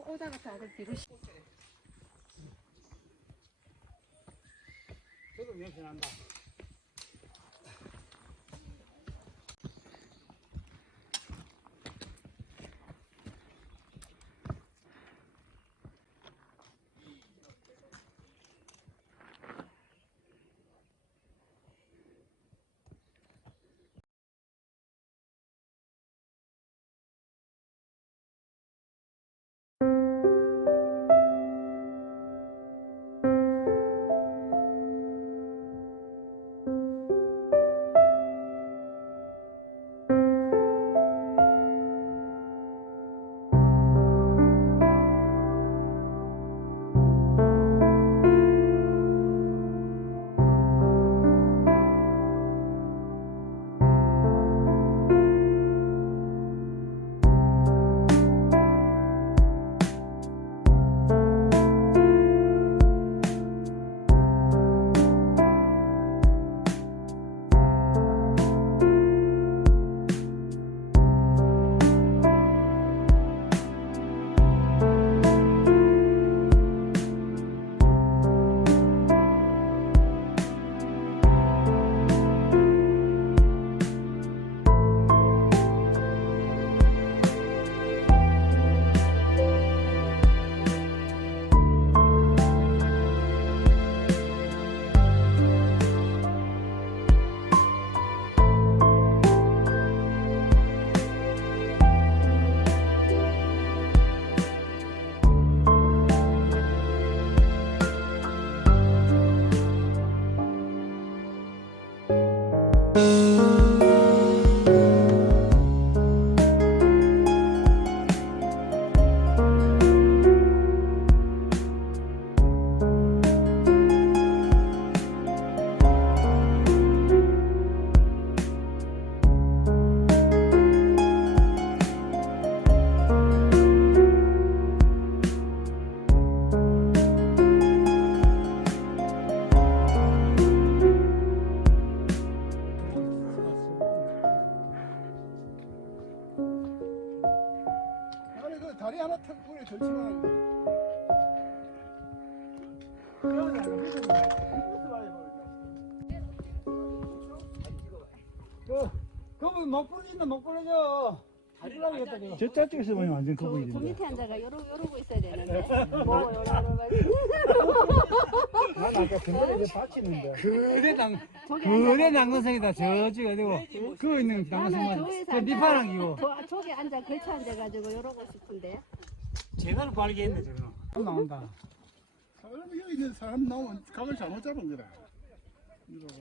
오다가 다들 비르시. 저도 냄새 난다. 다리 하나 탁 뿌려 절치만 그, 그분 못 부러진다, 못 부러져. 저 저쪽에서 보면 완전 저, 거북이 저 된다 밑에 앉아가 요러 요러고 있어야 되는데. 뭐 요러. 난 아까 등골에 받치는데 그대 당, 저기 그대 앉아. 남근성이다. 저쪽에 어디고. 그 있는 나는 남근성만. 저기서 저 앉아. 니파랑이고. 저 저기 앉아 걸쳐 앉아가지고 요러고 싶은데. 제대로 발기했네, 저거. 또 나온다. 사람 여기 있는 사람 나오면 각을 잘못 잡은 거다 이거 봐.